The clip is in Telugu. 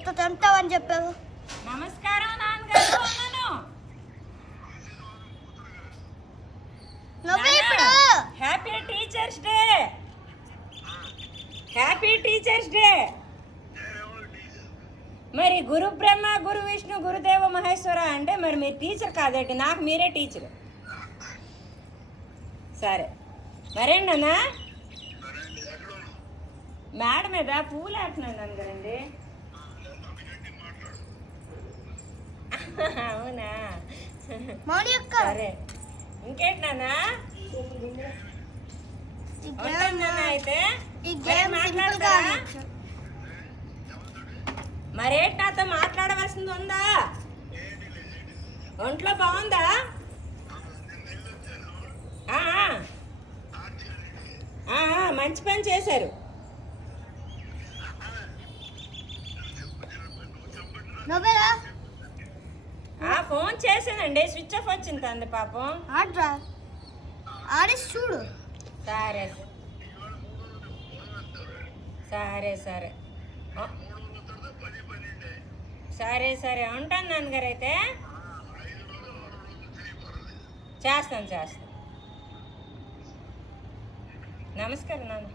నీతో తింటావని చెప్పావు. నమస్కారం నాన్నగారు అన్నాను. నువ్వే ఇప్పుడు happy teachers day. Happy teachers day. మరి గురు బ్రహ్మ గురు విష్ణు గురుదేవ మహేశ్వర అంటే మరి మీరు టీచర్ కాదండి, నాకు మీరే టీచర్. సరే మరేండి అన్నా, మేడ మీద పూలు వేస్తున్నాను అందరండి. అవునా, సరే ఇంకేంటి నాన్న అయితే మాట్లాడతారా? మరేంటి నాతో మాట్లాడవలసింది ఉందా? ఒంట్లో బాగుందా? మంచి పని చేశారు. ఫోన్ చేశానండి, స్విచ్ ఆఫ్ వచ్చింది అంది పాపం. చూడు. సరే సరే సరే సరే సరే ఉంటాను నాన్నగారు. అయితే చేస్తాను. నమస్కారం నాన్న.